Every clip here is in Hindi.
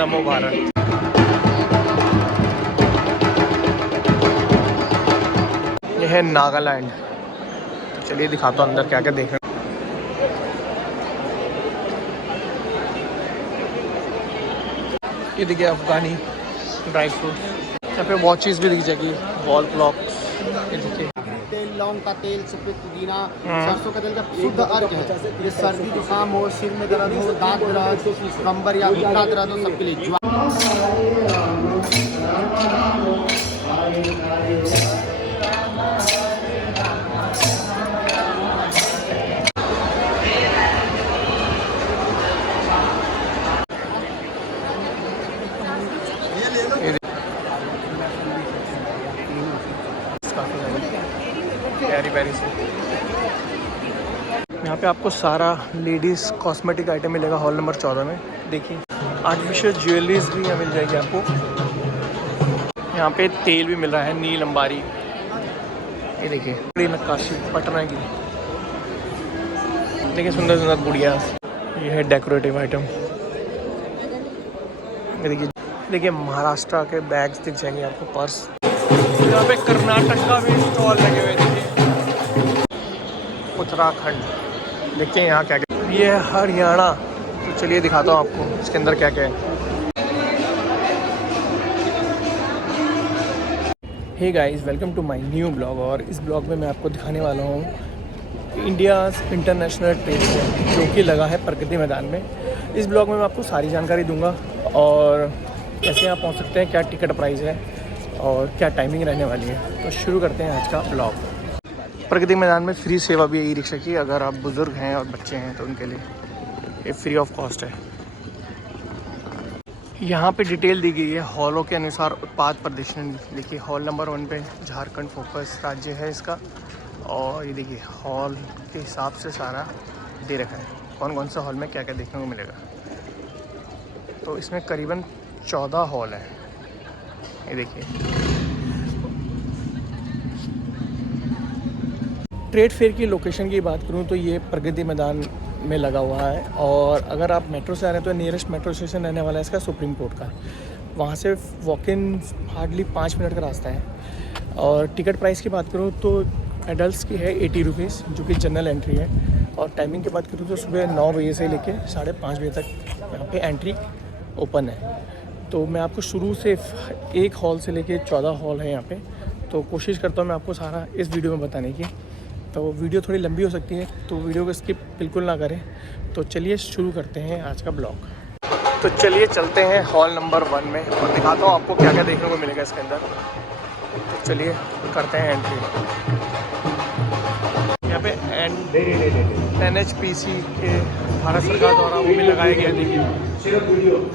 नमो भारत। ये है नागालैंड। तो चलिए दिखाता हूँ अंदर क्या क्या देखना। ये देखिए अफगानी ड्राई फ्रूट। यहाँ पे वॉचेस भी दिख जाएगी, वॉल क्लॉक्स। ये देखिए तेल, लौंग का तेल, सफेद पुदीना, सरसों का तेल का शुद्ध अर्क है। ये सर्दी जुकाम हो, सिर में दर्द हो, दांत दर्द, कंबर या घुटना दर्द हो, सबके लिए प्यारी प्यारी से। यहाँ पे आपको सारा लेडीज़ कॉस्मेटिक आइटम मिलेगा हॉल नंबर 14 में। देखिए आर्टिफिशियल ज्वेलरीज भी यहाँ मिल जाएगी आपको। यहाँ पे तेल भी मिल रहा है, नील अंबारी। ये देखिए बड़ी नक्काशी पटना की। देखिए सुंदर सुंदर गुड़िया। ये है डेकोरेटिव आइटम। ये देखिए महाराष्ट्र के बैग्स दिख जाएंगे आपको, पर्स। यहाँ पे कर्नाटक का भी स्टॉल लगे हुए देखिए। उत्तराखंड। देखते हैं यहाँ क्या क्या। ये है हरियाणा। तो चलिए दिखाता हूँ आपको इसके अंदर क्या क्या है। Hey guys, welcome to my new blog. और इस ब्लॉग में मैं आपको दिखाने वाला हूँ इंडिया इंटरनेशनल ट्रेड फेयर जो कि लगा है प्रगति मैदान में। इस ब्लॉग में मैं आपको सारी जानकारी दूंगा और कैसे आप पहुँच सकते हैं, क्या टिकट प्राइस है और क्या टाइमिंग रहने वाली है। तो शुरू करते हैं आज का ब्लॉग। प्रगति मैदान में फ्री सेवा भी है ई रिक्शा की। अगर आप बुज़ुर्ग हैं और बच्चे हैं तो उनके लिए ये फ्री ऑफ कॉस्ट है। यहाँ पे डिटेल दी गई है हॉलों के अनुसार उत्पाद प्रदर्शन। देखिए हॉल नंबर 1 पे झारखंड फोकस राज्य है इसका। और ये देखिए हॉल के हिसाब से सारा दे रखा है, कौन कौन सा हॉल में क्या क्या देखने को मिलेगा। तो इसमें करीबन 14 हॉल है। ये देखिए ट्रेड फेयर की लोकेशन की बात करूं तो ये प्रगति मैदान में लगा हुआ है। और अगर आप मेट्रो से आ रहे हैं तो नियरेस्ट मेट्रो स्टेशन रहने वाला है इसका सुप्रीम कोर्ट का। वहाँ से वॉक इन हार्डली 5 मिनट का रास्ता है। और टिकट प्राइस की बात करूँ तो एडल्ट्स की है 80 रुपीज़ जो कि जनरल एंट्री है। और टाइमिंग की बात करूँ तो सुबह 9 बजे से लेकर 5:30 बजे तक यहाँ पे एंट्री ओपन है। तो मैं आपको शुरू से एक हॉल से लेके 14 हॉल है यहाँ पे। तो कोशिश करता हूँ मैं आपको सारा इस वीडियो में बताने की। तो वीडियो थोड़ी लंबी हो सकती है तो वीडियो को स्किप बिल्कुल ना करें। तो चलिए शुरू करते हैं आज का ब्लॉग। तो चलिए चलते हैं हॉल नंबर 1 में और दिखाता हूँ आपको क्या क्या देखने को मिलेगा इसके अंदर। तो चलिए करते हैं एंट्री। यहाँ पे NHPC के भारत सरकार द्वारा वो भी लगाया गया। देखिए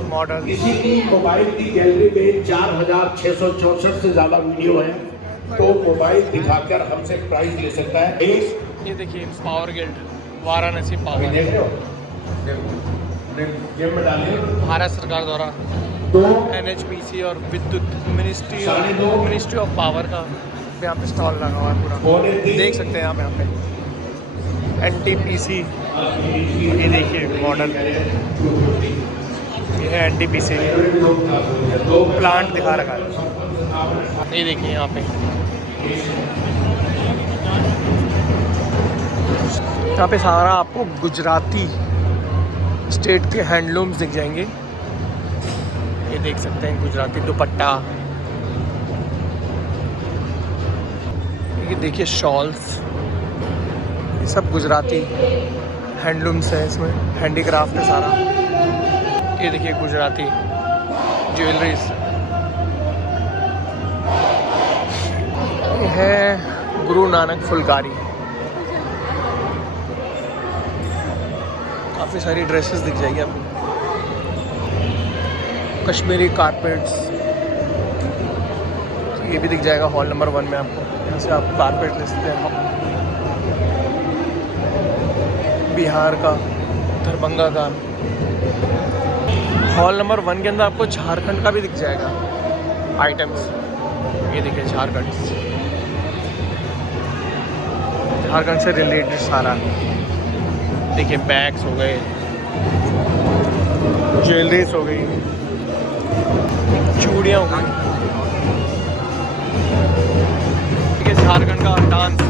मॉडल। किसी की मोबाइल की गैलरी में 4664 से ज़्यादा वीडियो है तो मोबाइल दिखाकर हमसे प्राइस ले सकता है। ये देखिए power guild Varanasi power Bharat सरकार द्वारा NHPC और विद्युत मिनिस्ट्री ऑफ पावर का यहाँ पे स्टॉल लगा हुआ है पूरा। देख सकते हैं आप यहाँ पे NTPC। ये देखिए मॉडल ये है NTPC प्लांट दिखा रखा है। ये देखिए यहाँ पे सारा आपको गुजराती स्टेट के हैंडलूम्स दिख जाएंगे। ये देख सकते हैं गुजराती दुपट्टा। ये देखिए शॉल्स, ये सब गुजराती हैंडलूम्स है। इसमें हैंडीक्राफ्ट है सारा। ये देखिए गुजराती ज्वेलरीज। ये है गुरु नानक फुलकारी। काफ़ी सारी ड्रेसेस दिख जाएगी आपको। कश्मीरी कारपेट्स ये भी दिख जाएगा हॉल नंबर 1 में आपको। यहाँ से आप कारपेट ले सकते हैं। बिहार का दरभंगा का। हॉल नंबर 1 के अंदर आपको झारखंड का भी दिख जाएगा आइटम्स। ये देखिए झारखंड से रिलेटेड सारा। देखिए बैग्स हो गए, ज्वेलरीज हो गई, चूड़ियाँ हो गई, ठीक है, झारखंड का dance.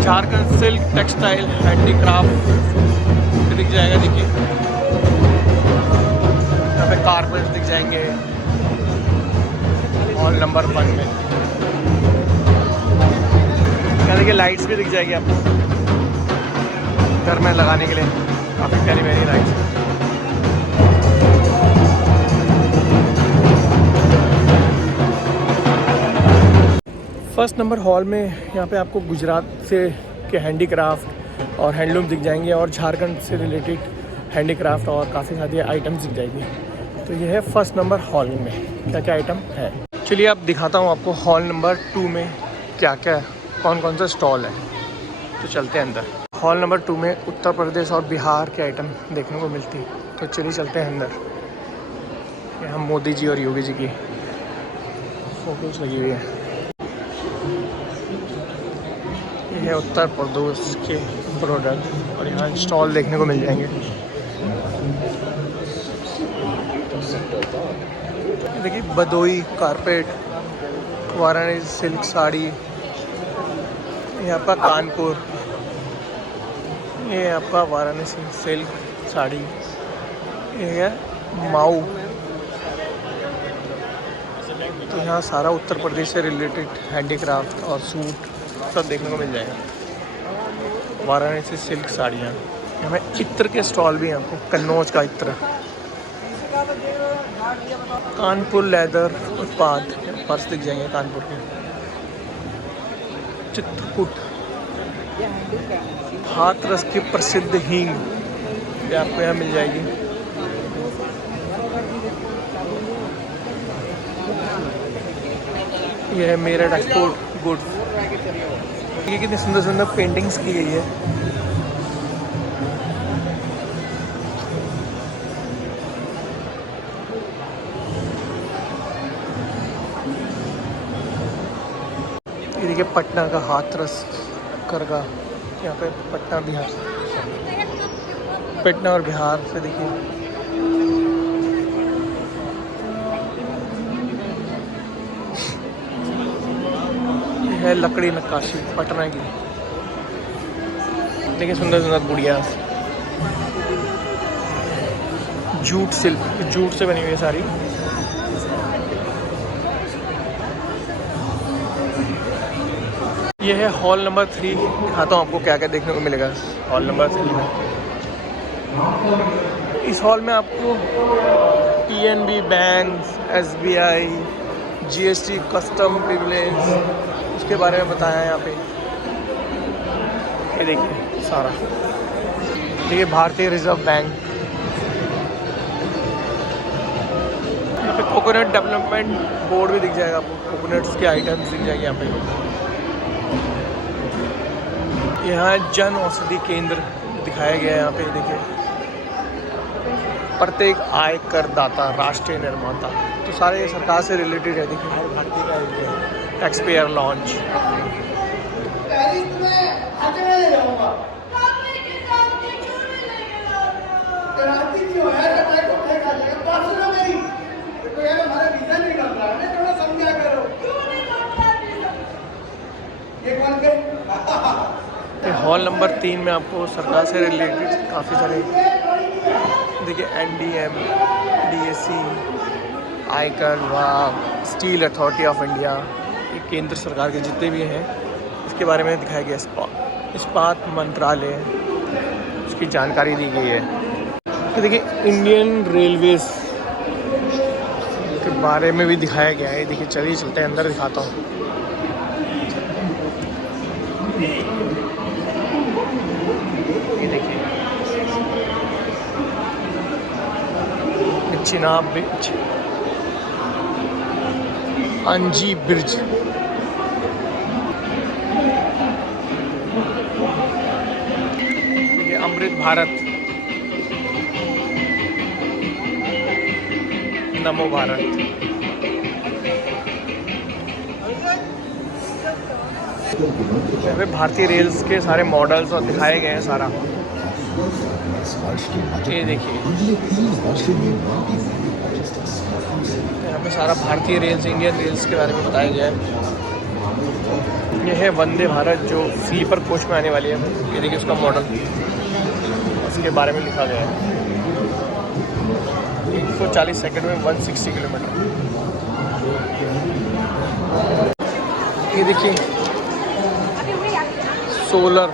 Jharkhand silk textile handicraft दिख जाएगा, देखिए यहाँ पे कारपेट दिख जाएंगे हॉल नंबर 1 में। यहाँ देखिए लाइट्स भी दिख जाएगी आपको घर में लगाने के लिए, काफ़ी प्यारी प्यारी लाइट्स। फर्स्ट नंबर हॉल में यहाँ पे आपको गुजरात से के हैंडीक्राफ्ट और हैंडलूम दिख जाएंगे और झारखंड से रिलेटेड हैंडीक्राफ्ट और काफ़ी सारी आइटम्स दिख जाएगी। तो ये है फर्स्ट नंबर हॉल में क्या क्या आइटम है। चलिए अब दिखाता हूँ आपको हॉल नंबर 2 में क्या क्या कौन कौन सा स्टॉल है। तो चलते हैं अंदर। हॉल नंबर 2 में उत्तर प्रदेश और बिहार के आइटम देखने को मिलती है। तो चलिए चलते हैं अंदर। यहाँ मोदी जी और योगी जी की फ़ोटोज़ लगी हुई है। ये है उत्तर प्रदेश के प्रोडक्ट और यहाँ स्टॉल देखने को मिल जाएंगे। देखिए बदोई कारपेट, वाराणसी सिल्क साड़ी, ये आपका कानपुर, ये आपका वाराणसी सिल्क साड़ी, ये है माऊ। तो यहाँ सारा उत्तर प्रदेश से रिलेटेड हैंडीक्राफ्ट और सूट सब देखने को मिल जाएगा। वाराणसी सिल्क साड़ियाँ, हमें इत्र के स्टॉल भी हैं आपको, कन्नौज का इत्र। कानपुर लेदर उत्पाद पर्स दिख जाएंगे कानपुर के। चित्रकूट हाथरस की प्रसिद्ध हींग ये आपको यहाँ मिल जाएगी। ये है मेरठ एक्सपोर्ट गुड्स। ये कितनी सुंदर सुंदर पेंटिंग्स की गई है। ये देखिए पटना का हाथरस करगा, यहाँ पे पटना बिहार, पटना और बिहार से देखिए। है लकड़ी नक्काशी पटना की। देखिए सुंदर सुंदर गुड़िया, जूट सिल्क, जूट से बनी हुई है सारी। ये है हॉल नंबर 3। दिखाता हूँ आपको क्या क्या देखने को मिलेगा हॉल नंबर 3 में। इस हॉल में आपको PNB bank, SBI, GST, custom privilege उसके बारे में बताया है यहाँ पे। ये देखिए सारा, देखिए भारतीय रिजर्व बैंक। यहाँ पे कोकोनट डेवलपमेंट बोर्ड भी दिख जाएगा आपको, कोकोनट्स के आइटम्स दिख जाएंगे यहाँ पे। यहाँ जन औषधि केंद्र दिखाया गया है यहाँ पे। देखिए प्रत्येक आयकर दाता राष्ट्रीय निर्माता, तो सारे सरकार से रिलेटेड है। देखिए हर भारतीय का tax payer launch. Hall number 3 में आपको सरकार से रिलेटेड काफ़ी सारे देखिए NDM, DSC, आयकर विभाग, स्टील अथॉरिटी ऑफ इंडिया, ये केंद्र सरकार के जितने भी हैं इसके बारे में दिखाया गया। इस्पात मंत्रालय, उसकी जानकारी दी गई है। तो देखिए इंडियन रेलवेज के बारे में भी दिखाया गया है। देखिए चलिए चलते हैं अंदर, दिखाता हूँ। ये देखिए चिनाब बीच, अंजी ब्रिज। ये अमृत भारत, नमो भारत। यहाँ पे भारतीय रेल्स के सारे मॉडल्स और दिखाए गए हैं सारा। ये देखिए यहाँ पे सारा भारतीय रेल्स, इंडियन रेल्स के बारे में बताया गया है। ये है वंदे भारत जो स्लीपर कोच में आने वाली है। ये देखिए उसका मॉडल, उसके बारे में लिखा गया है। 140 सेकंड में 160 किलोमीटर। ये देखिए सोलर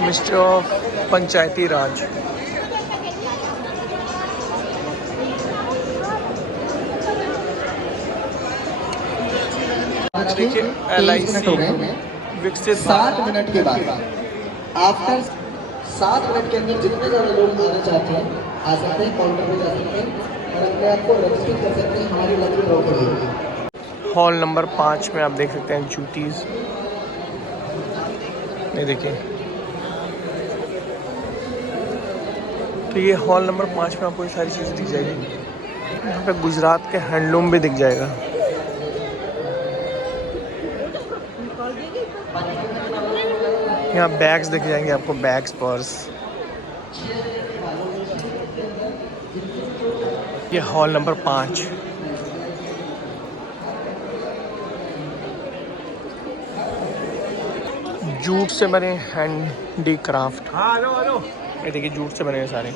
मिनिस्ट्री ऑफ पंचायती राज। देखिए LIC विकसित 7 मिनट के बाद आफ्टर 7 मिनट के अंदर जितने ज़्यादा लोग आना चाहते हैं आ सकते हैं, काउंटर पे जा सकते हैं और अपने आप को रजिस्टर कर सकते हैं। हमारी लकी ड्रॉ करेगी। हॉल नंबर 5 में आप देख सकते हैं जूतीज़। ये देखिए, तो ये हॉल नंबर 5 में आपको ये सारी चीज़ें दिख जाएगी। यहाँ पे गुजरात के हैंडलूम भी दिख जाएगा। यहाँ बैग्स दिख जाएंगे आपको, बैग्स, पर्स। ये हॉल नंबर 5। जूट से बने हैंडीक्राफ्ट। ये देखिए जूट से बने हैं सारे।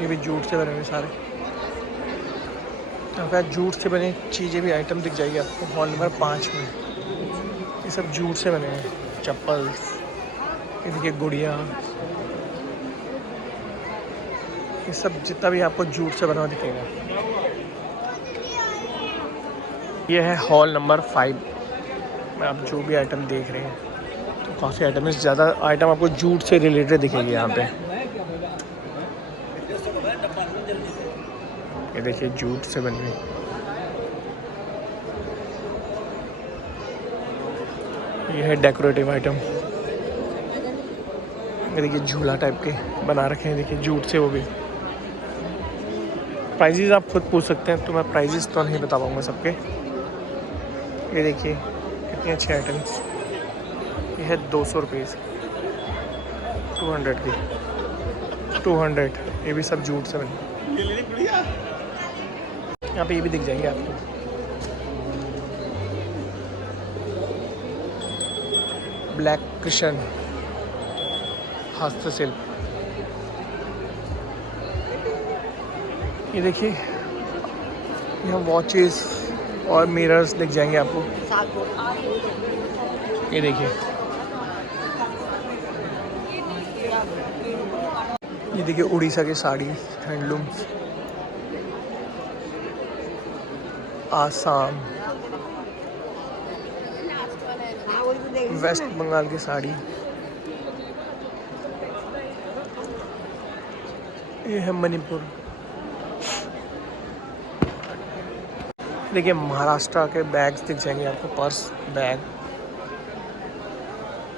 ये भी जूट से बने हुए सारे। यहाँ पे जूट से बने चीज़ें भी, आइटम दिख जाएगी आपको हॉल नंबर 5 में। ये सब जूट से बने हैं, चप्पल्स। ये देखिए गुड़िया, ये सब जितना भी आपको जूट से बना हुआ दिखेगा। ये है हॉल नंबर 5 में आप जो भी आइटम देख रहे हैं, तो काफ़ी आइटम है। ज़्यादा आइटम आपको जूट से रिलेटेड दिखेगी यहाँ पे। ये देखिए जूट से बनी हुई। ये है डेकोरेटिव आइटम। ये देखिए झूला टाइप के बना रखे हैं, देखिए जूट से वो भी। प्राइजेस आप खुद पूछ सकते हैं, तो मैं प्राइजेस तो नहीं बता पाऊँगा सबके। ये देखिए कितने अच्छे आइटम्स। ये है 200 रुपये, 200 की 200। ये भी सब जूट से बने। यहाँ पे ये भी दिख जाएंगे आपको। ब्लैक कृष्ण हस्तशिल्प। ये देखिए यहाँ वॉचेस और मिरर्स दिख जाएंगे आपको। ये देखिए, ये देखिए उड़ीसा की साड़ी, हैंडलूम्स। आसाम, वेस्ट बंगाल की साड़ी। ये है मणिपुर। देखिए महाराष्ट्र के बैग्स दिख जाएंगे आपको, पर्स, बैग।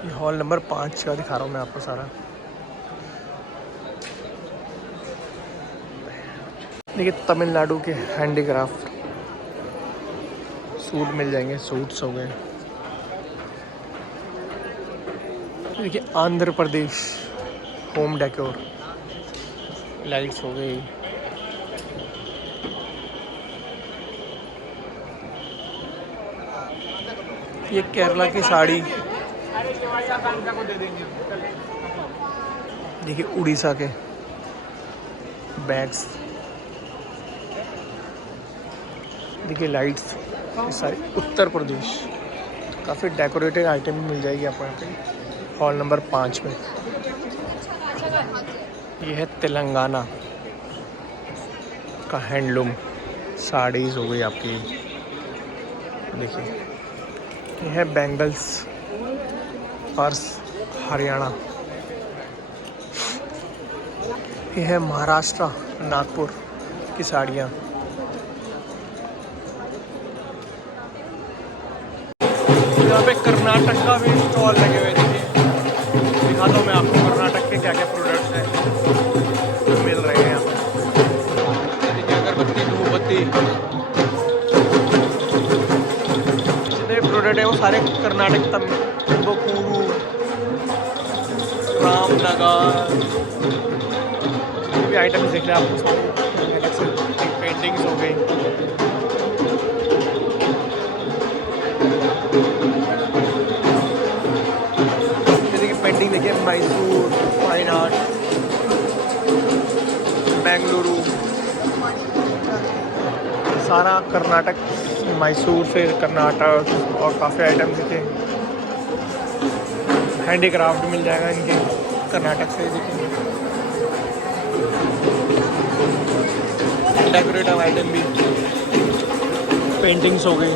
ये हॉल नंबर 5 का दिखा रहा हूँ मैं आपको सारा। देखिए तमिलनाडु के हैंडीक्राफ्ट सूट मिल जाएंगे, सूट्स हो गए। देखिए Andhra Pradesh home decor, lights हो गई। ये केरला की साड़ी। देखिए उड़ीसा के बैग्स। देखिए लाइट्स, ये सारी उत्तर प्रदेश। काफ़ी डेकोरेटेड आइटम मिल जाएगी आपको यहाँ पे हॉल नंबर 5 में। ये है तेलंगाना का हैंडलूम, साड़ीज़ हो गई आपकी। देखिए ये है बैंगल्स, पर्स, हरियाणा। ये है महाराष्ट्र नागपुर की साड़ियाँ। यहाँ पे कर्नाटक का भी स्टॉल लगे हुए देखिए, दिखाता हूँ मैं आपको कर्नाटक के क्या क्या प्रोडक्ट्स हैं जो मिल रहे हैं यहाँ पे। देखिए अगरबत्ती, धूपबत्ती, जितने प्रोडक्ट हैं वो सारे कर्नाटक तंबाकू, रामनगर, जितने भी आइटम्स देख रहे हैं आपको सारे पेंटिंग्स हो गई। पेंटिंग देखिए, मैसूर फाइन आर्ट, बेंगलुरु, सारा कर्नाटक, मैसूर से कर्नाटक, और काफ़ी आइटम देखिए हैंडीक्राफ्ट मिल जाएगा इनके कर्नाटक से। देखिए डेकोरेटिव आइटम भी, पेंटिंग्स हो गई।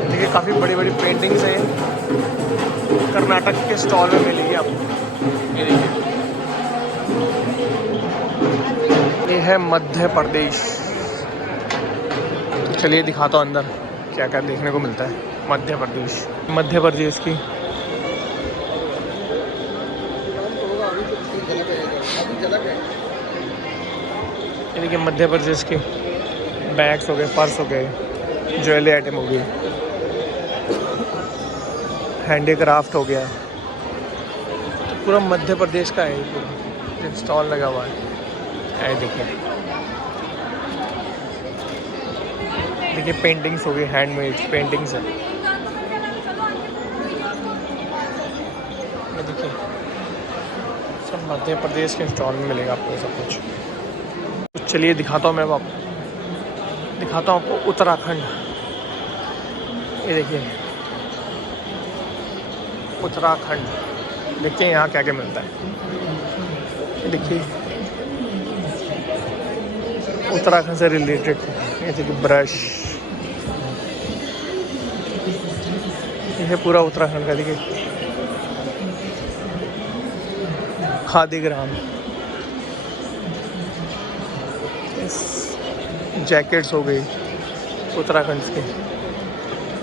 देखिए काफ़ी बड़ी बड़ी पेंटिंग्स हैं कर्नाटक के स्टॉल में मिलेगी आपको। ये देखिए, ये है मध्य प्रदेश। तो चलिए दिखाता हूँ अंदर क्या क्या देखने को मिलता है। मध्य प्रदेश की ये देखिए मध्य प्रदेश के बैग्स हो गए, पर्स हो गए, ज्वेलरी आइटम हो गई, हैंडीक्राफ्ट हो गया। तो पूरा मध्य प्रदेश का है पूरा स्टॉल लगा हुआ है। देखिए देखिए पेंटिंग्स हो गई, हैंडमेड पेंटिंग्स है। ये देखिए सब मध्य प्रदेश के स्टॉल में मिलेगा आपको सब कुछ। तो चलिए दिखाता हूँ मैं आपको, दिखाता हूँ आपको उत्तराखंड। ये देखिए उत्तराखंड, देखते हैं यहाँ क्या क्या मिलता है। देखिए उत्तराखंड से रिलेटेड ये देखिए ब्रश, ये है पूरा उत्तराखंड का। देखिए खादी ग्राम, जैकेट्स हो गई उत्तराखंड के,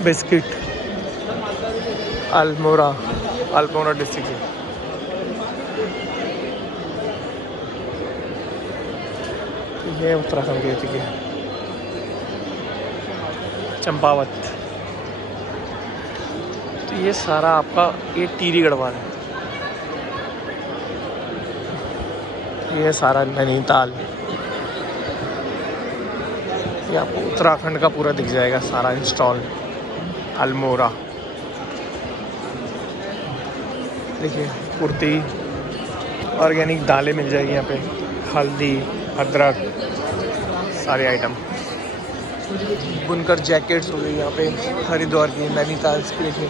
बिस्किट, अल्मोड़ा डिस्ट्रिक्ट है। ये उत्तराखंड की देखिए चंपावत। तो ये सारा आपका ये टिहरी गढ़वाल है। ये सारा नैनीताल, ये आपको उत्तराखंड का पूरा दिख जाएगा सारा इंस्टॉल। अल्मोड़ा देखिए कुर्ती, ऑर्गेनिक दालें मिल जाएगी यहाँ पे, हल्दी, अदरक, सारे आइटम। बुनकर जैकेट्स हो गई यहाँ पे हरिद्वार की, नैनीताल की। देखिए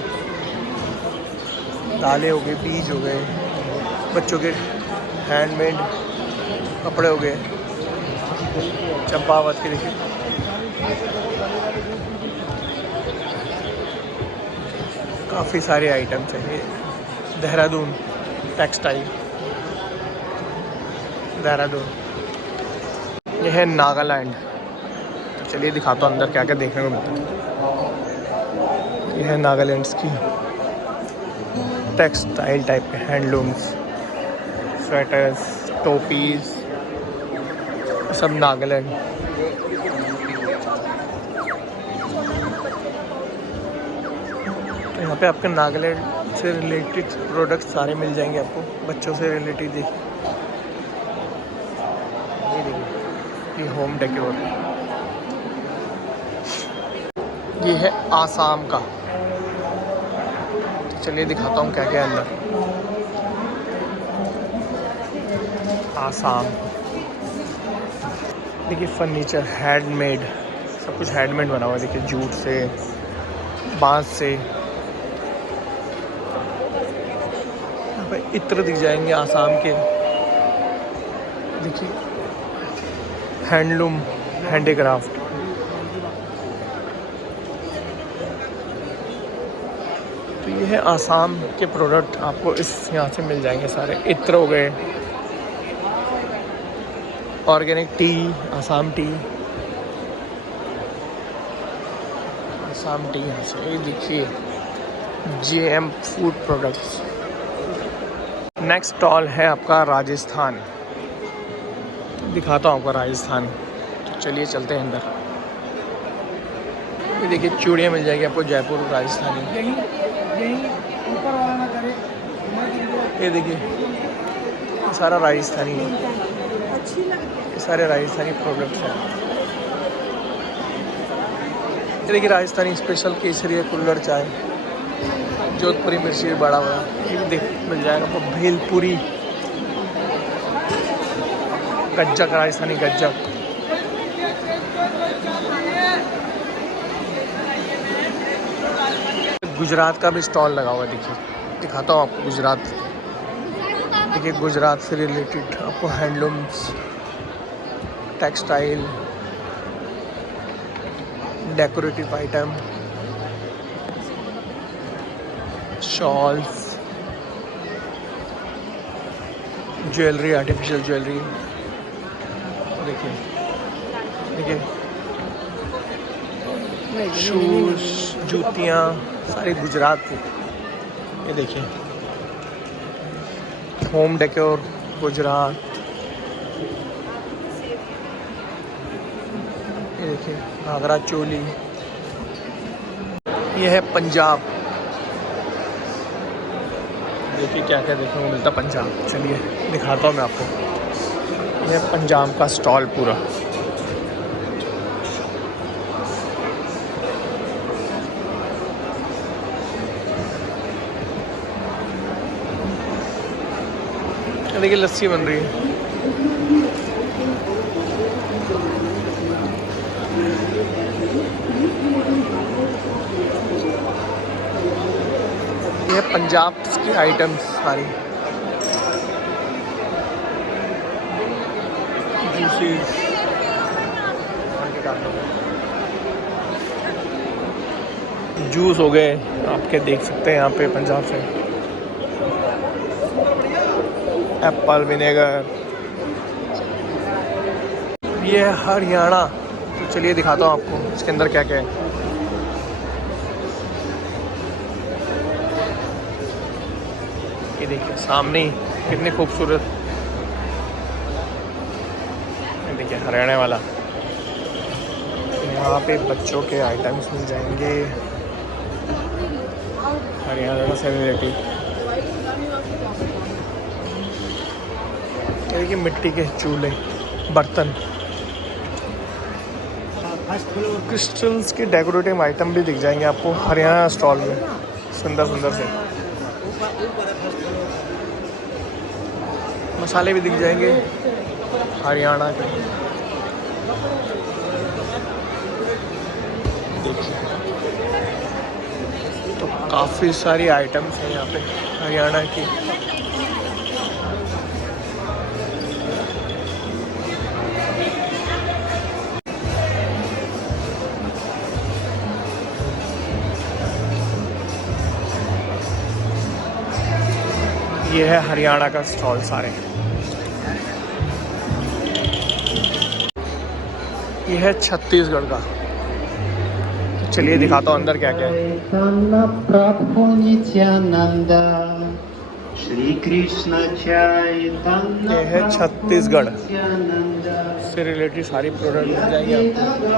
दालें हो गई, बीज हो गए, बच्चों के हैंडमेड कपड़े हो गए चंपावत के। देखिए काफ़ी सारे आइटम्स हैं। ये देहरादून टेक्सटाइल, देहरादून। ये है नागालैंड। तो चलिए दिखाता हूँ अंदर क्या क्या देखने को मिलता है। ये है नागालैंड्स की टेक्सटाइल टाइप के हैंडलूम्स, स्वेटर्स, टोपीज, सब नागालैंड। तो यहाँ पे आपके नागालैंड से रिलेटेड प्रोडक्ट्स सारे मिल जाएंगे आपको, बच्चों से रिलेटेड। देखिए ये देखिए, ये होम डेकोर। ये है आसाम का। तो चलिए दिखाता हूँ क्या क्या है अंदर। आसाम देखिए फर्नीचर हैंडमेड, सब कुछ हैंडमेड बना हुआ है। देखिए जूट से, बांस से। यहाँ पे इत्र दिख जाएंगे आसाम के। देखिए हैंडलूम, तो ये है आसाम के प्रोडक्ट, आपको इस यहाँ से मिल जाएंगे सारे। इत्र हो गए, organic T, Assam T, Assam T यहाँ से। ये देखिए JM food products. Next stall है आपका राजस्थान, दिखाता हूँ आपको राजस्थान। तो चलिए चलते हैं अंदर। ये देखिए चूड़ियाँ मिल जाएगी आपको जयपुर राजस्थानी। ये देखिए ये सारा राजस्थानी है, ये सारे राजस्थानी प्रोडक्ट्स हैं। ये देखिए राजस्थानी स्पेशल केसरी कुल्हड़ चाय, जोधपुरी मिर्ची बड़ा बड़ा, ये भी देख मिल जाएगा आपको। भेलपुरी, गज्जक, राजस्थानी गज्जक। गुजरात का भी स्टॉल लगा हुआ है, देखिए दिखाता हूँ आपको गुजरात। देखिए गुजरात से रिलेटेड आपको handlooms, textile, decorative item, shawls, jewellery, artificial jewellery. देखिए देखिए शूज़, जूतियाँ, सारी गुजरात की। ये देखिए होम डेकोर गुजरात। ये देखिए घाघरा चोली। ये है पंजाब, देखिए क्या क्या देखने को मिलता पंजाब। चलिए दिखाता हूँ मैं आपको। ये है पंजाब का स्टॉल पूरा। देखिए लस्सी बन रही है। ये पंजाब की आइटम्स सारी, जूसेस, जूस हो गए आपके, देख सकते हैं यहाँ पे पंजाब से। Apple vinegar. ये है हरियाणा। तो चलिए दिखाता हूँ आपको इसके अंदर क्या क्या है। ये देखिए सामने कितने खूबसूरत, ये देखिए हरियाणा वाला। यहाँ पे बच्चों के आइटम्स मिल जाएंगे हरियाणा से रिलेटेड। देखिए मिट्टी के चूल्हे, बर्तन, क्रिस्टल्स के डेकोरेटिव आइटम भी दिख जाएंगे आपको हरियाणा स्टॉल में, सुंदर सुंदर से। मसाले भी दिख जाएंगे हरियाणा के। देखिए तो काफ़ी सारी आइटम्स हैं यहाँ पे हरियाणा की। ये है हरियाणा का स्टॉल सारे। ये है छत्तीसगढ़ का। चलिए दिखाता हूँ अंदर क्या क्या है। प्रभु नित्यानंद श्री कृष्ण चैतन्य। ये है छत्तीसगढ़ से रिलेटेड सारी प्रोडक्ट मिल जाएंगे आपको।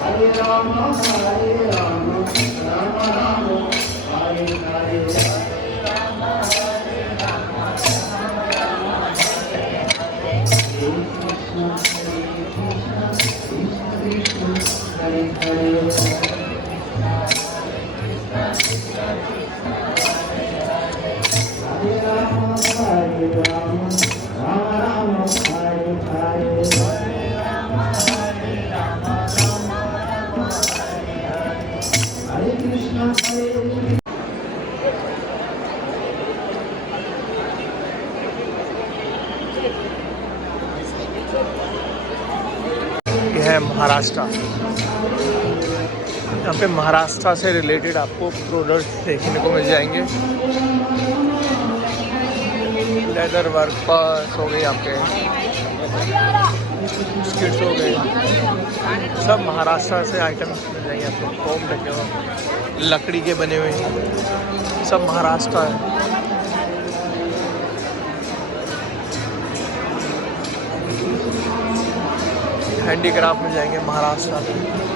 हरे राम हरे राम राम राम हरे हरे। यह है महाराष्ट्र। यहाँ पे महाराष्ट्र से रिलेटेड आपको प्रोडक्ट्स देखने को मिल जाएंगे। लेदर वर्क पर्स हो गए, आपके स्किट्स हो गए, सब महाराष्ट्र से आइटम्स मिल जाएंगे आपको। होम डेकोर लकड़ी के बने हुए सब महाराष्ट्र है। हैंडीक्राफ्ट मिल जाएंगे महाराष्ट्र में।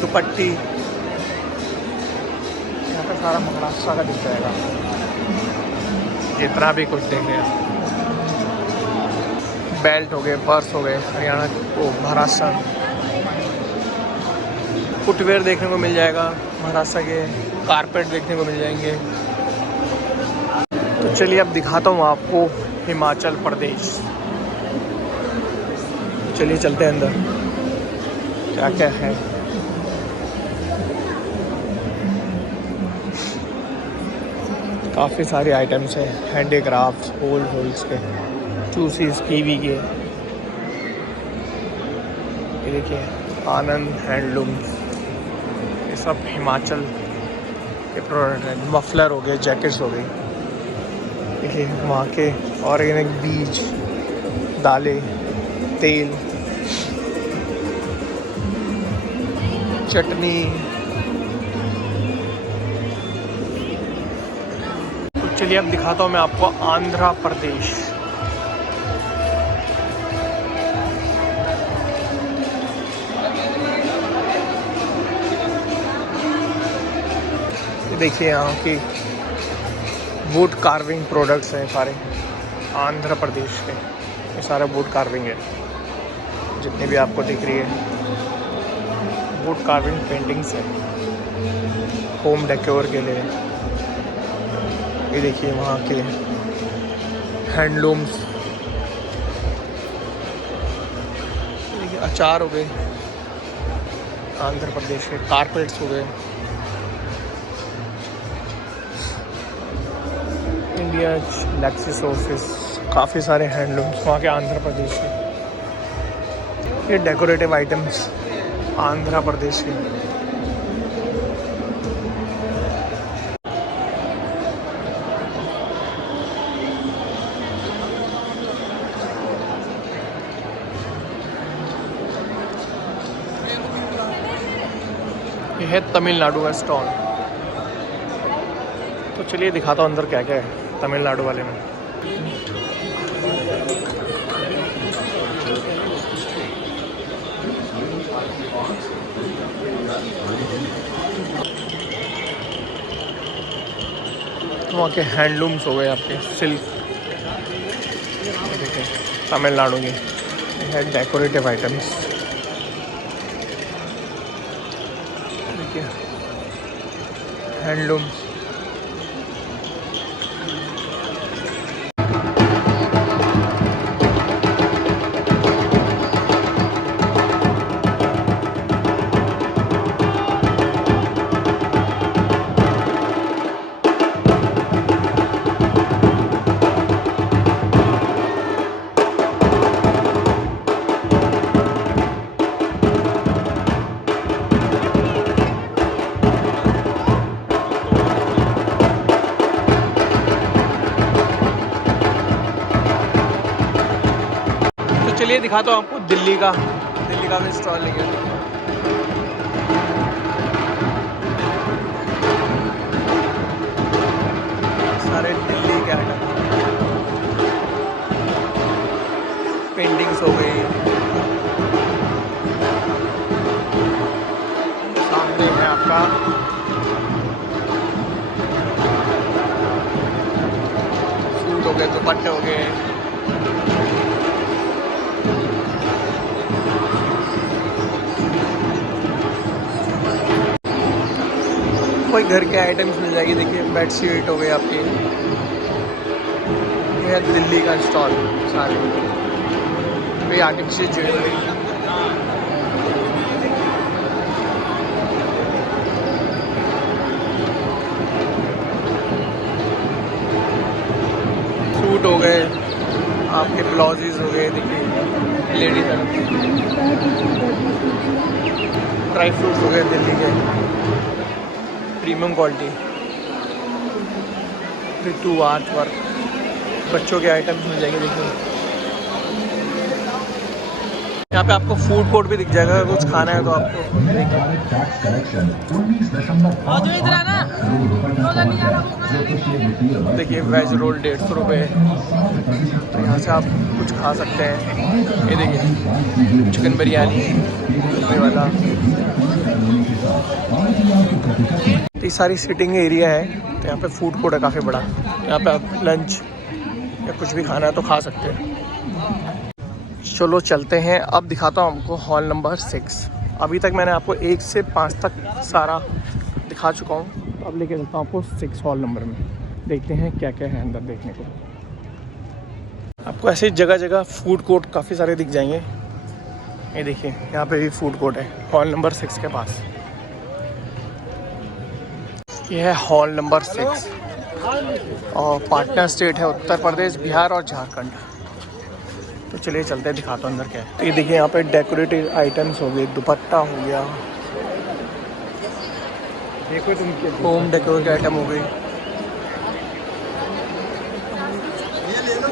दुपट्टी यहाँ पे सारा महाराष्ट्र का दिख जाएगा, जितना भी कुछ देंगे। बेल्ट हो गए, पर्स हो गए हरियाणा को महाराष्ट्र। फुटवेयर देखने को मिल जाएगा महाराष्ट्र के। कारपेट देखने को मिल जाएंगे। तो चलिए अब दिखाता हूँ आपको हिमाचल प्रदेश। चलिए चलते हैं अंदर, क्या क्या है। काफ़ी सारे आइटम्स हैं, हैंडीक्राफ्ट्स, होल्स के, चूसीस, कीवी के। ये देखिए आनंद हैंडलूम्स, ये सब हिमाचल के प्रोडक्ट हैं। मफलर हो गए, जैकेट्स हो गई। देखिए वहाँ के ऑर्गेनिक बीज, दालें, तेल, चटनी। तो चलिए अब दिखाता हूँ मैं आपको आंध्र प्रदेश। देखिए यहाँ की वुड कार्विंग प्रोडक्ट्स हैं सारे आंध्र प्रदेश के। ये सारा वुड कार्विंग है, जितनी भी आपको दिख रही है वुड कार्विंग पेंटिंग्स है होम डेकोर के लिए। ये देखिए वहाँ के हैंडलूम्स। देखिए अचार हो गए आंध्र प्रदेश के, कारपेट्स हो गए। इंडिया लेक्सिस ऑफिस, काफ़ी सारे हैंडलूम्स वहाँ के आंध्र प्रदेश के। ये डेकोरेटिव आइटम्स आंध्र प्रदेश के। ये है तमिलनाडु का स्टॉल। तो चलिए दिखाता हूँ अंदर क्या क्या है तमिलनाडु वाले में। वहाँ के हैंडलूम्स हो गए, आपके सिल्क। देखिए तमिलनाडु के है डेकोरेटिव आइटम्स। देखिए हैंडलूम्स। चलिए दिखाता हूँ आपको दिल्ली का भी स्टॉल लेके। सारे दिल्ली के आइटम, पेंटिंग्स हो गई। सामने है आपका सूट हो गए, दुपट्टे हो गए। कोई घर के आइटम्स मिल जाएगी। देखिए बेडशीट हो गई आपकी। ये है दिल्ली का स्टॉल सारे। कोई आर्टिफिशियल ज्वेलरी, सूट हो गए आपके, ब्लाउजेज हो गए। देखिए लेडीज ड्राई फ्रूट्स हो गए दिल्ली के premium quality. To art work बच्चों के आइटम्स मिल जाएंगे। देखिए यहाँ पे आपको फूड कोर्ट भी दिख जाएगा, अगर कुछ खाना है तो आपको। देखिए वेज रोल 150 रुपये, तो यहाँ से आप कुछ खा सकते हैं। ये देखिए चिकन बिरयानी ये वाला। तो ये सारी सिटिंग एरिया है, तो यहाँ पे फूड कोर्ट है काफ़ी बड़ा। यहाँ पे आप लंच या कुछ भी खाना है तो खा सकते हैं। चलो चलते हैं, अब दिखाता हूँ आपको हॉल नंबर 6। अभी तक मैंने आपको 1 से 5 तक सारा दिखा चुका हूँ, तो अब लेके चलता हूँ आपको 6 हॉल नंबर में। देखते हैं क्या क्या है अंदर देखने को। आपको ऐसे जगह जगह फूड कोर्ट काफ़ी सारे दिख जाएंगे। ये देखिए यहाँ पे भी फूड कोर्ट है हॉल नंबर 6 के पास। ये है हॉल नंबर 6 और पार्टनर स्टेट है उत्तर प्रदेश, बिहार और झारखंड। तो चलिए चलते हैं, दिखाता हूँ अंदर क्या है। ये देखिए यहाँ पे डेकोरेटिव आइटम्स हो गए, दुपट्टा हो गया, होम डेकोर के आइटम हो गई।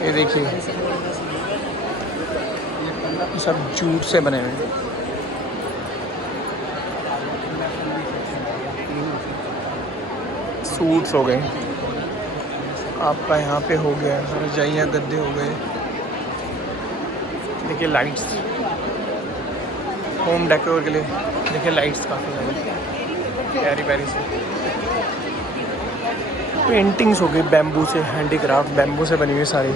ये देखिए सब जूट से बने हुए हैं। सूट्स हो गए आपका, यहाँ पे हो गया रजाइयाँ, गद्दे हो गए। देखिए लाइट्स होम डेकोर के लिए, देखिए लाइट्स काफ़ी सारी प्यारी प्यारी से। पेंटिंग्स हो गई बैम्बू से, हैंडीक्राफ्ट बैम्बू से बनी हुई सारी।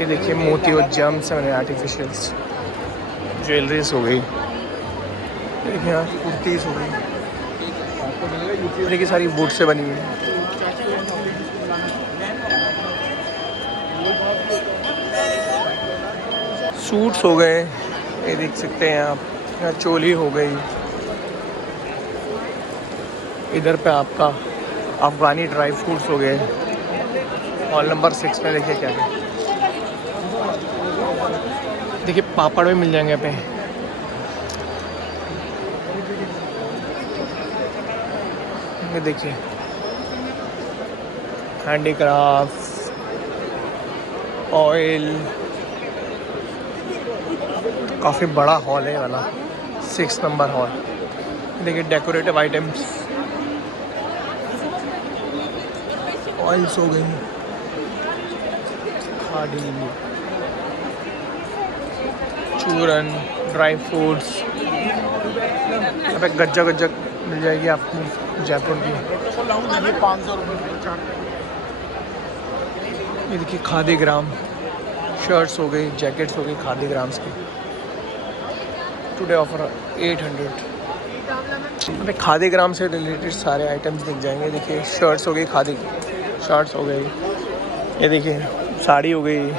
ये देखिए मोती और जम से बने आर्टिफिशियल्स। ज्वेलरीज हो गई, देखिए यहाँ कुर्तीज़ हो गई, देखिए सारी वुड से बनी हुई है। सूट्स हो गए, ये देख सकते हैं आप। यहाँ चोली हो गई। इधर पे आपका अफगानी ड्राई फ्रूट्स हो गए। हॉल नंबर 6 में देखिए क्या क्या, देखिए पापड़ भी मिल जाएंगे यहाँ पे। ये देखिए हैंडीक्राफ्ट, ऑयल, काफ़ी बड़ा हॉल है वाला 6 नंबर हॉल। देखिए डेकोरेटिव आइटम्स, ऑयल्स हो गई, खादी, चूरन, ड्राई फ्रूट्स। यहाँ पे गज्जा गज्जा मिल जाएगी आपको जयपुर की। 500 रुपये। ये देखिए खादी ग्राम शर्ट्स हो गई, जैकेट्स हो गई खादी ग्राम्स की। Today offer 800। अबे खादी ग्राम से रिलेटेड सारे आइटम्स दिख जाएंगे। देखिए शर्ट्स हो गई, खादी शर्ट्स हो गई। ये देखिए साड़ी हो गई।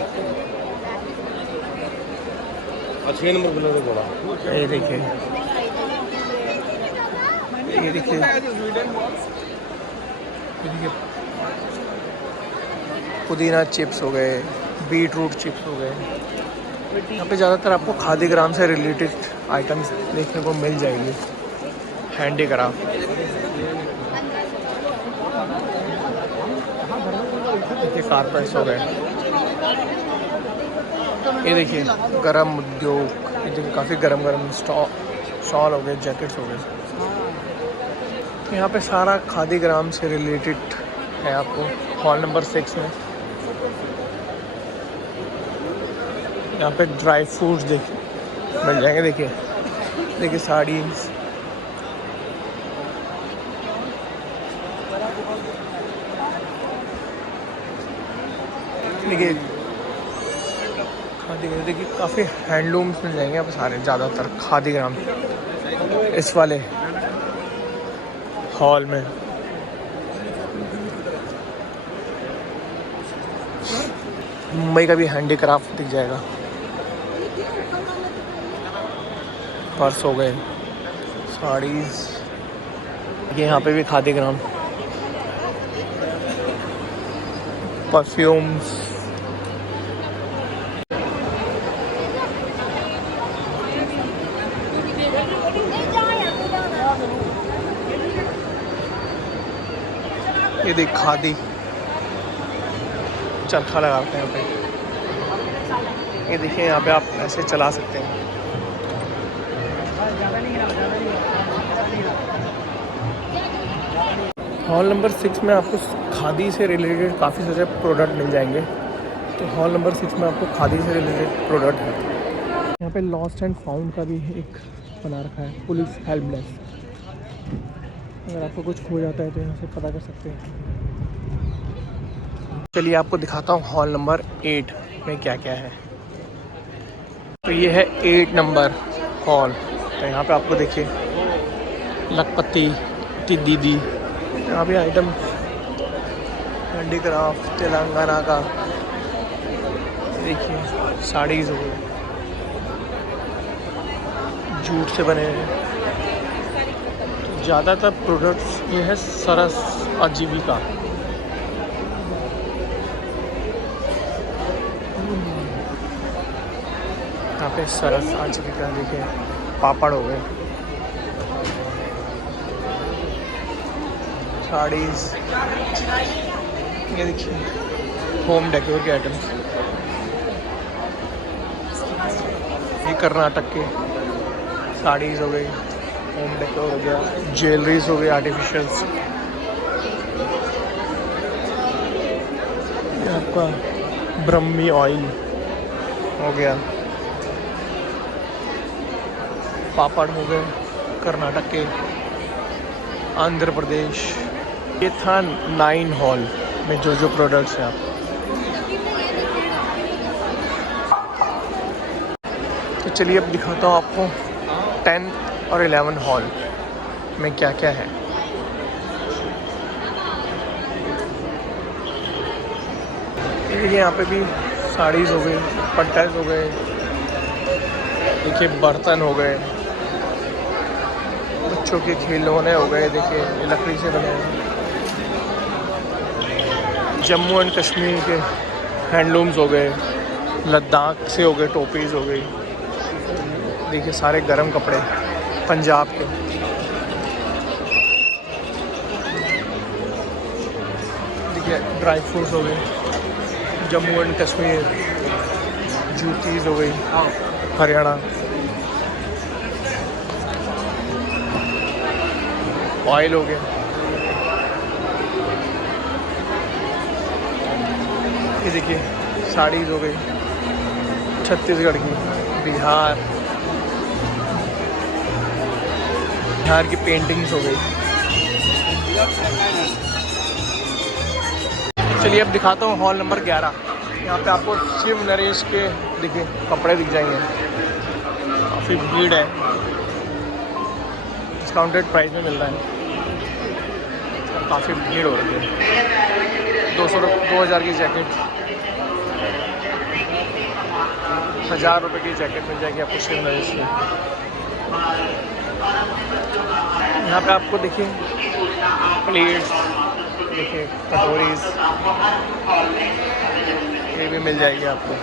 6 नंबर बोला। ये देखिए, ये देखिए, पुदीना चिप्स हो गए, बीट रूट चिप्स हो गए। यहाँ पे ज़्यादातर आपको खादी ग्राम से रिलेटेड आइटम्स देखने को मिल जाएंगे। हैंडीक्राफ्ट, देखिए कारपेट्स हो गए। ये देखिए गरम उद्योग, ये देखिए काफ़ी गरम गरम शॉल हो गए, जैकेट्स हो गए। यहाँ पे सारा खादी ग्राम से रिलेटेड है आपको हॉल नंबर 6 में। यहाँ पे ड्राई फ्रूट्स देखिए मिल जाएंगे। देखिए देखिए साड़ी, देखिए खादी, देखिए काफ़ी हैंडलूम्स मिल जाएंगे यहाँ पे सारे, ज़्यादातर खादी ग्राम इस वाले हॉल में। मुंबई का भी हैंडीक्राफ्ट दिख जाएगा। पर्स हो गए, साड़ीज़, ये यहाँ पे भी खादी ग्राम, परफ्यूम्स, ये देख खादी चरखा लगाते हैं यहाँ पे। ये देखिए यहाँ पे आप ऐसे चला सकते हैं। हॉल नंबर 6 में आपको खादी से रिलेटेड काफ़ी सारे प्रोडक्ट मिल जाएंगे। तो हॉल नंबर 6 में आपको खादी से रिलेटेड प्रोडक्ट है। यहाँ पे लॉस्ट एंड फाउंड का भी एक बना रखा है, पुलिस हेल्प डेस्क। अगर आपको कुछ खो जाता है तो यहाँ से पता कर सकते हैं। चलिए आपको दिखाता हूँ हॉल नंबर 8 में क्या क्या है। तो ये है 8 नंबर हॉल। तो यहाँ पे आपको देखिए लखपति दीदी, यहाँ पे आइटम हैंडीक्राफ्ट तेलंगाना का, देखिए साड़ीज हो गई जूट से बने हुए। ज़्यादातर प्रोडक्ट्स ये है सरस आजीविका। यहाँ पे सरस आजीविका देखिए, पापड़ हो गए, साड़ीज, ये देखिए होम डेकोर के आइटम्स, ये कर्नाटक के साड़ीज हो गई, होम डेकोर हो गया, ज्वेलरीज हो गई आर्टिफिशियल्स, ये आपका ब्रह्मी ऑयल हो गया, पापड़ हो गए कर्नाटक के, आंध्र प्रदेश। ये था 9 हॉल में जो प्रोडक्ट्स हैं आप। तो चलिए अब दिखाता हूँ आपको 10 और 11 हॉल में क्या क्या है। देखिए यहाँ पे भी साड़ीज़ हो गई, पट्टाज हो गए, देखिए बर्तन हो गए, बच्चों के खिलौने हो गए, देखिए ये लकड़ी से बने हैं। जम्मू एंड कश्मीर के हैंडलूम्स हो गए, लद्दाख से हो गए, टोपीज़ हो गई, देखिए सारे गर्म कपड़े पंजाब के। देखिए ड्राई फ्रूट्स हो गए, जम्मू एंड कश्मीर, जूतीज़ हो गई हरियाणा, ऑयल हो गया, ये देखिए साड़ीज़ हो गई छत्तीसगढ़ की, बिहार की पेंटिंग्स हो गई। चलिए अब दिखाता हूँ हॉल नंबर 11। यहाँ पे आपको शिव नरेश के देखिए कपड़े दिख जाएंगे, काफ़ी भीड़ है, डिस्काउंटेड प्राइस में मिल रहा है, काफ़ी भीड़ हो रही है। 2000 की जैकेट, 1000 रुपये की जैकेट मिल जाएगी आपको शिव नरेश में। यहाँ पे आपको देखिए प्लेट्स, देखिए कटोरीज, ये भी मिल जाएगी आपको।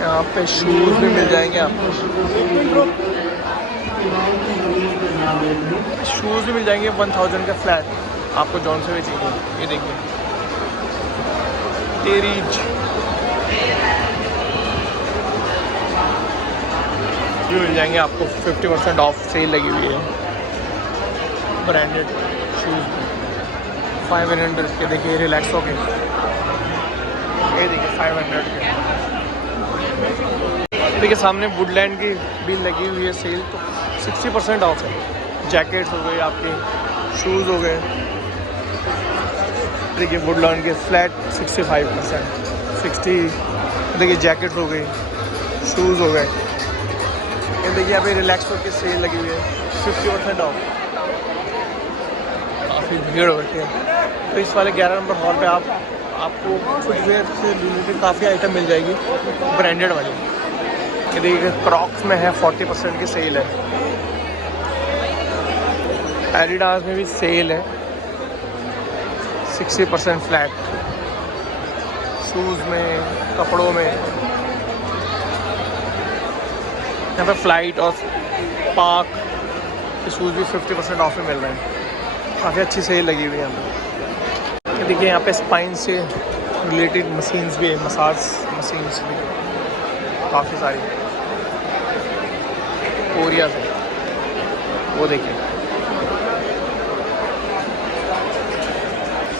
यहाँ पे शूज़ भी मिल जाएंगे आपको, शूज़ भी मिल जाएंगे 1000 का फ्लैट आपको जौन से भी चाहिए। ये देखिए तेरीज भी मिल जाएंगे आपको, 50% ऑफ सेल लगी हुई है। ब्रांडेड शूज़ 500 के, देखिए रिलैक्स हो गए, ये देखिए 500 के। देखिए सामने वुडलैंड की भी लगी हुई है सेल, तो 60% ऑफ है। जैकेट्स हो गए आपके, शूज़ हो गए, देखिए वुडलैंड के फ्लैट 65%, 60। देखिए जैकेट्स हो गई, शूज़ हो गए, ये देखिए यहाँ पे रिलैक्स की सेल लगी हुई है 50% ऑफ। काफ़ी भीड़ हो रही है। तो इस वाले 11 नंबर हॉल पे आपको फुटवेयर से रिलेटेड काफ़ी आइटम मिल जाएगी ब्रांडेड वाली। ये देखिए क्रॉक्स में है 40% की सेल है, एडिडास में भी सेल है 60% फ्लैट, शूज़ में, कपड़ों में। यहाँ पे फ्लाइट और पार्क के शूज़ भी 50% ऑफ में मिल रहे हैं। काफ़ी अच्छी सेल लगी हुई है यहाँ पे। देखिए यहाँ पे स्पाइन से रिलेटेड मशीन्स भी है, मसाज मशीन्स भी काफ़ी सारी कोरिया से। वो देखिए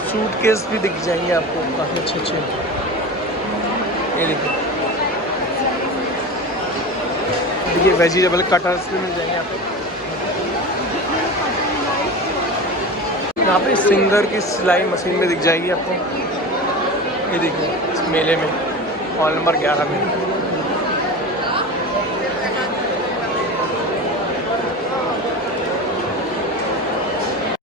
सूटकेस भी दिख जाएंगे आपको काफ़ी अच्छे अच्छे। ये देखिए वेजिटेबल कटर्स भी मिल जाएंगे यहाँ पे। यहाँ पे सिंगर की सिलाई मशीन भी दिख जाएगी आपको। ये देखिए इस मेले में हॉल नंबर 11 में।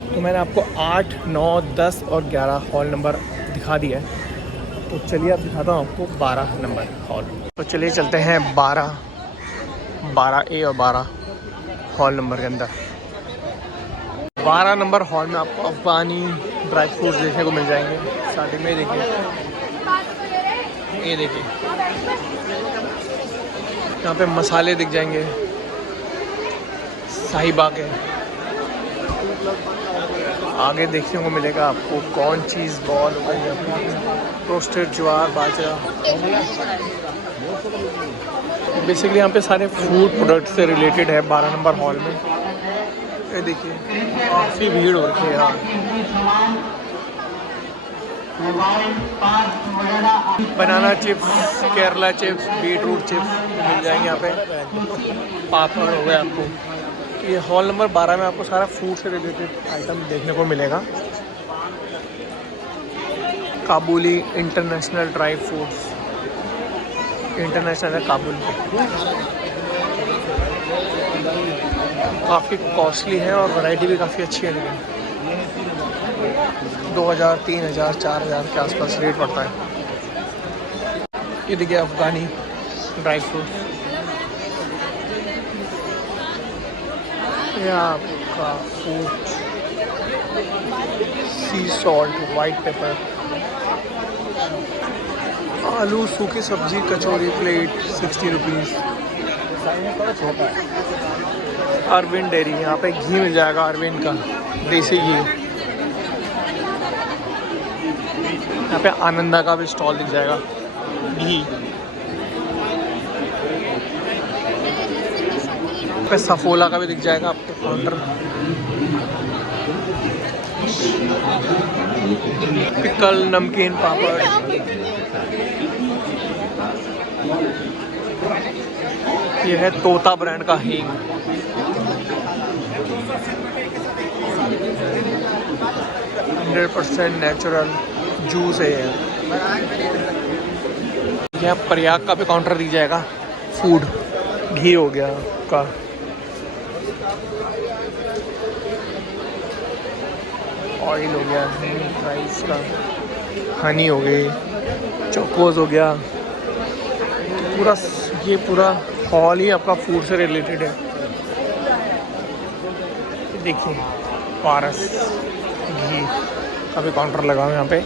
तो मैंने आपको 8, 9, 10 और 11 हॉल नंबर दिखा दिया है। तो चलिए अब दिखाता हूँ आपको 12 नंबर हॉल। तो चलिए चलते हैं 12A और 12 हॉल नंबर के अंदर। 12 नंबर हॉल में आपको अफगानी ड्राई फ्रूट्स देखने को मिल जाएंगे। स्टार्टिंग में देखिए, ये देखिए यहाँ पे मसाले दिख जाएंगे साहिबा के। आगे देखने को मिलेगा आपको कौन चीज़ बॉल हो गई, रोस्टेड ज्वार बाजरा। बेसिकली यहाँ पे सारे फूड प्रोडक्ट से रिलेटेड है 12 नंबर हॉल में। ये देखिए काफ़ी भीड़ हो रखी है यहाँ। Banana chips, Kerala chips, beetroot chips मिल जाएंगे यहाँ पे। पापड़ हो गया आपको। ये हॉल नंबर 12 में आपको सारा फूड से रिलेटेड आइटम देखने को मिलेगा। काबुली इंटरनेशनल ड्राई फ्रूट्स, इंटरनेशनल है काबुल। काफ़ी कॉस्टली है और वैरायटी भी काफ़ी अच्छी है, लेकिन 2000, 3000, 4000 के आसपास रेट पड़ता है। ये देखिए अफगानी ड्राई फ्रूट। ये आपका फूड, सी सॉल्ट, वाइट पेपर, आलू सूखी सब्जी कचौरी प्लेट 60 रुपीज़। अरविंद डेयरी, यहाँ पे घी मिल जाएगा अरविंद का देसी घी। यहाँ पे आनंदा का भी स्टॉल दिख जाएगा घी। यहाँ पे सफोला का भी दिख जाएगा आपके काउंटर। पिकल नमकीन पापड़। ये है तोता ब्रांड का हींग। %100% नेचुरल जूस है ये। यहाँ प्रयाग का भी काउंटर दिख जाएगा। फूड घी हो गया का, ऑयल हो गया, राइस का, हनी हो गई, चोकोज हो गया। पूरा ये पूरा हॉल ही आपका फूड से रिलेटेड है। देखिए पारस घी का भी काउंटर लगा हुआ है यहाँ पे।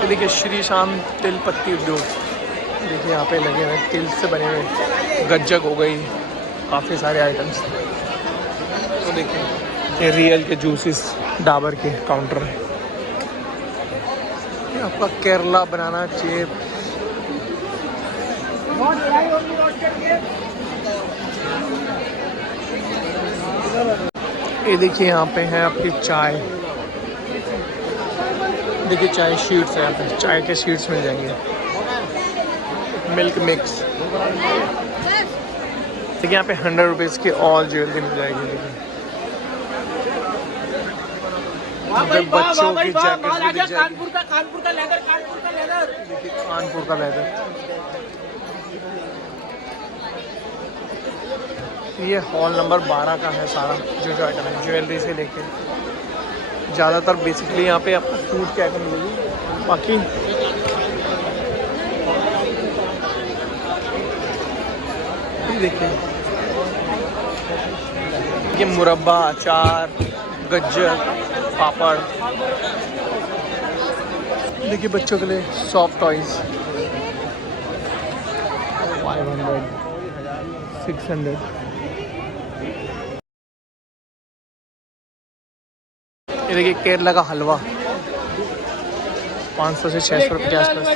ये देखिए श्री श्याम तिल पत्ती उद्योग। देखिए यहाँ पे लगे हुए तिल से बने हुए गज्जक हो गई, काफ़ी सारे आइटम्स। तो देखिए ये रियल के जूसेस डाबर के काउंटर है। ये आपका केरला बनाना चिप। ये देखिए यहाँ पे है आपकी चाय। देखिए चाय शीट्स है, यहाँ पे चाय के शीट्स मिल जाएंगे। Milk mix. देखिए यहाँ पे 100 रुपीज़ की ऑल ज्वेलरी मिल जाएगी। देखिए बच्चों की जैकेट भी दिख जाएगी। कानपुर का लेदर। देखिए कानपुर का लेदर। ये हॉल नंबर 12 का है सारा जो आइटम है, ज्वेलरी से लेके ज़्यादातर बेसिकली यहाँ पे आपको फूड के आइटम मिलेगी। बाकी देखिए ये मुरब्बा, अचार, गज्जक, पापड़। देखिए बच्चों के लिए सॉफ्ट टॉयज़ 500, 600। ये देखिए केरला का हलवा 500 से 600 रुपये के आसपास।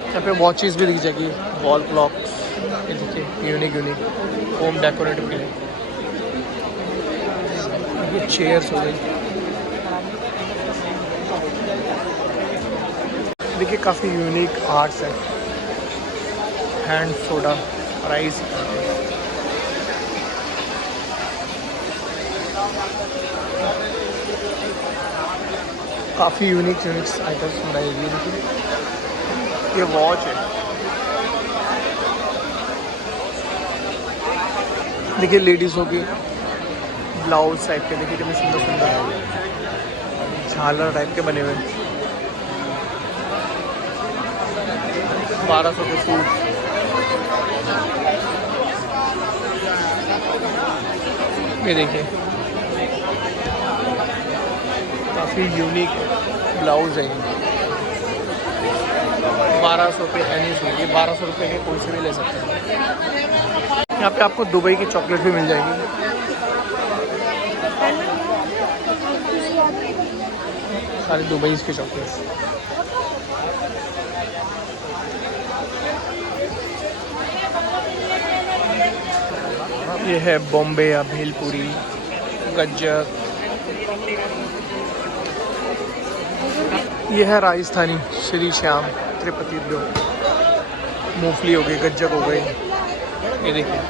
यहाँ पे वॉचेस भी दिख जाएगी, वॉल क्लॉक्स, ये देखिए यूनिक होम डेकोरेटिव के लिए। ये चेयर्स हो गई, देखिए काफ़ी यूनिक आर्ट्स है। हैंड सोडा राइस, काफ़ी यूनिक आइटम्स बनाएगी। देखिए ये वॉच है, देखिए लेडीज़ों की ब्लाउज टाइप के, देखिए कितने सुंदर सुंदर है, झालर टाइप के बने हुए। 1200 के सूट। ये देखिए काफ़ी यूनिक ब्लाउज है। 1200 रुपये एनी सूट, ये 1200 रुपये के कोई से भी ले सकते हैं। यहाँ पे आपको दुबई की चॉकलेट भी मिल जाएगी। सारी दुबई की चॉकलेट। ये है बॉम्बे या भेलपुरी, गज्जक। ये है राजस्थानी श्री श्याम त्रिपति उद्योग, मूंगफली हो गई, गज्जक हो गई। ये देखिए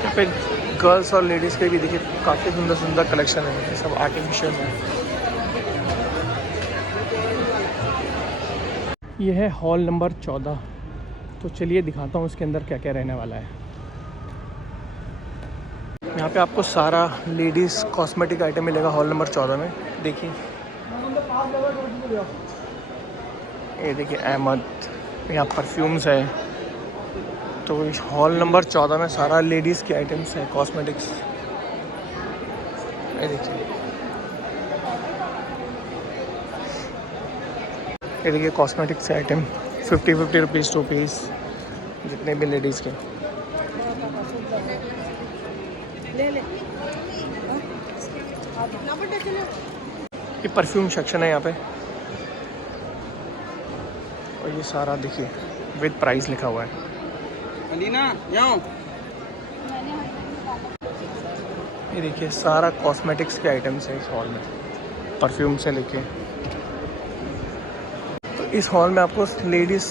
यहाँ पे गर्ल्स और लेडीज़ के भी देखिए काफ़ी सुंदर सुंदर कलेक्शन है। ये सब आर्टिफिशियल है। ये है हॉल नंबर 14। तो चलिए दिखाता हूँ इसके अंदर क्या क्या रहने वाला है। यहाँ पे आपको सारा लेडीज़ कॉस्मेटिक आइटम मिलेगा हॉल नंबर 14 में। देखिए ये देखिए अहमद, यहाँ परफ्यूम्स है। तो इस हॉल नंबर 14 में सारा लेडीज़ के आइटम्स हैं, कॉस्मेटिक्स। ये देखिए कॉस्मेटिक्स आइटम 50 रुपीज़ 2 पीस, जितने भी लेडीज़ के। ये परफ्यूम सेक्शन है यहाँ पे, और ये सारा देखिए विद प्राइस लिखा हुआ है। ये देखिए सारा कॉस्मेटिक्स के आइटम्स है इस हॉल में, परफ्यूम से लेके। तो इस हॉल में आपको लेडीज़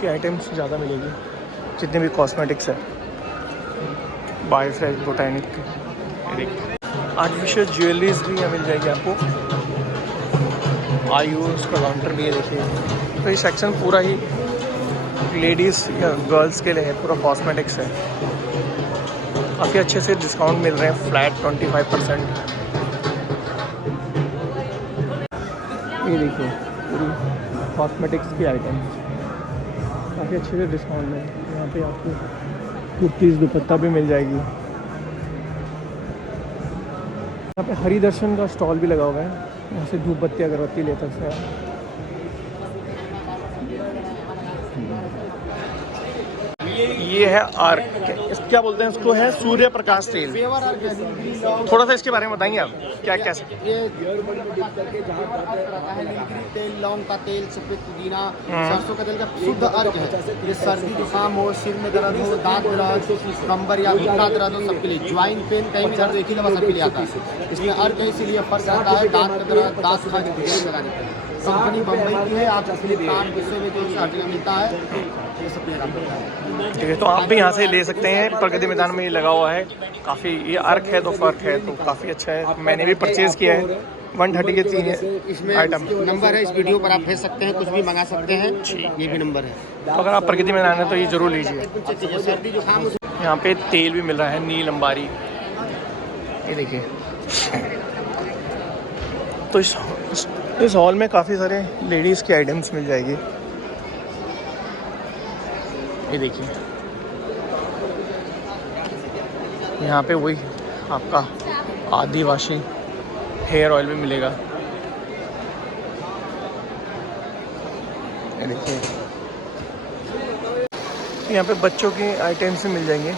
की आइटम्स ज़्यादा मिलेगी, जितने भी कॉस्मेटिक्स है। बाय फ्रेश बोटैनिक के, ये देखिए आर्टिफिशियल ज्वेलरीज भी यहाँ मिल जाएगी आपको। आयुष का काउंटर भी है देखिए। तो ये सेक्शन पूरा ही लेडीज़ या गर्ल्स के लिए है, पूरा कॉस्मेटिक्स है। काफ़ी अच्छे से डिस्काउंट मिल रहे हैं, फ्लैट 25%। ये देखिए पूरी कॉस्मेटिक्स की आइटम काफ़ी अच्छे से डिस्काउंट में। यहाँ पे आपको कुर्तीज़ दुपट्टा भी मिल जाएगी। यहाँ पे हरि दर्शन का स्टॉल भी लगा हुआ है, यहाँ से धूप बत्ती अगरबत्ती ले सकते हैं। ये है आर्क, क्या बोलते हैं इसको, है सूर्य प्रकाश तेल। थोड़ा सा इसके बारे में बताएंगे आप, क्या क्या तेल, लौंग का तेल, सफेद पुदीना, सरसों का तेल का शुद्ध अर्क है। ये सर्दी जुकाम हो, सिर में दर्द हो, दांत दर्द, कंबर या घुटना दर्द हो, सबके लिए। ज्वाइन पेन कहीं भी दर्द, एक ही दवा सबके लिए आता है। इसमें अर्क है, इसीलिए फर्क आता है। दांत का दर्द, दांत का लगा देते हैं। कंपनी बम्बई की है, आप फ्लिपकार्ट विश्व में जो आर्टिकल मिलता है ये सब ले सकते हैं। ठीक है, तो आप भी यहाँ से ले सकते हैं। प्रगति मैदान में ये लगा हुआ है, काफ़ी ये अर्क है तो फ़र्क है, तो काफ़ी अच्छा है। मैंने भी परचेज़ किया है। 130 के 3 इसमें आइटम नंबर है, इस वीडियो पर आप भेज सकते हैं, कुछ भी मंगा सकते हैं। ये भी नंबर है। तो अगर आप प्रगति मैदान है तो ये ज़रूर लीजिए। सर्दी जुकाम यहाँ पे तेल भी मिल रहा है, नील अंबारी। ये देखिए, तो इस हॉल में काफ़ी सारे लेडीज़ के आइटम्स मिल जाएगी। ये देखिए यहाँ पे वही आपका आदिवासी हेयर ऑयल भी मिलेगा। ये देखिए यहाँ पे बच्चों के आइटम्स भी मिल जाएंगे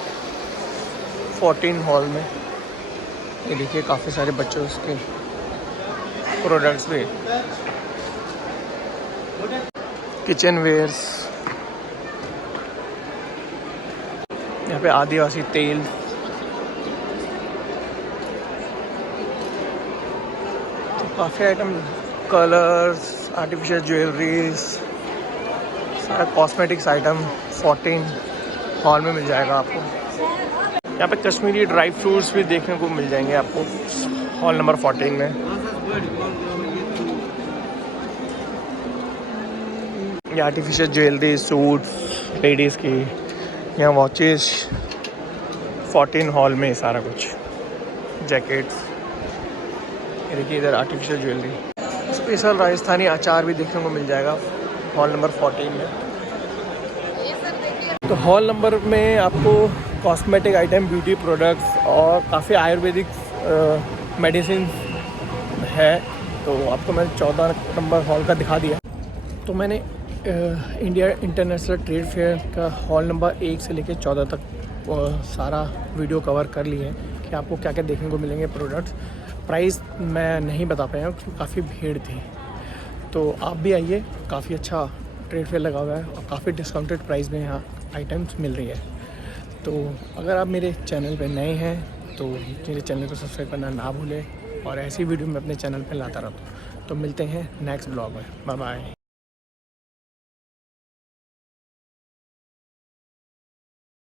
14 हॉल में। ये देखिए काफ़ी सारे बच्चों के प्रोडक्ट्स भी, किचन वेयर्स, यहाँ पे आदिवासी तेल, तो काफ़ी आइटम, कलर्स, आर्टिफिशियल ज्वेलरीज, सारा कॉस्मेटिक्स आइटम 14 हॉल में मिल जाएगा आपको। यहाँ पे कश्मीरी ड्राई फ्रूट्स भी देखने को मिल जाएंगे आपको हॉल नंबर 14 में। ये आर्टिफिशियल ज्वेलरी, सूट्स लेडीज़ की, यहाँ वॉचेस 14 हॉल में सारा कुछ, जैकेट्स। ये देखिए इधर आर्टिफिशियल ज्वेलरी, स्पेशल राजस्थानी अचार भी देखने को मिल जाएगा हॉल नंबर 14 में। तो हॉल नंबर में आपको कॉस्मेटिक आइटम, ब्यूटी प्रोडक्ट्स और काफ़ी आयुर्वेदिक मेडिसिन है। तो आपको मैंने 14 नंबर हॉल का दिखा दिया। तो मैंने इंडिया इंटरनेशनल ट्रेड फेयर का हॉल नंबर 1 से लेकर 14 तक सारा वीडियो कवर कर ली है कि आपको क्या क्या देखने को मिलेंगे प्रोडक्ट्स। प्राइस मैं नहीं बता पाया हूँ क्योंकि काफ़ी भीड़ थी। तो आप भी आइए, काफ़ी अच्छा ट्रेड फेयर लगा हुआ है और काफ़ी डिस्काउंटेड प्राइस में यहाँ आइटम्स मिल रही है। तो अगर आप मेरे चैनल पे नए हैं तो मेरे चैनल को सब्सक्राइब करना ना भूलें और ऐसी वीडियो मैं अपने चैनल पे लाता रहता हूँ। तो मिलते हैं नेक्स्ट ब्लॉग में। Bye bye.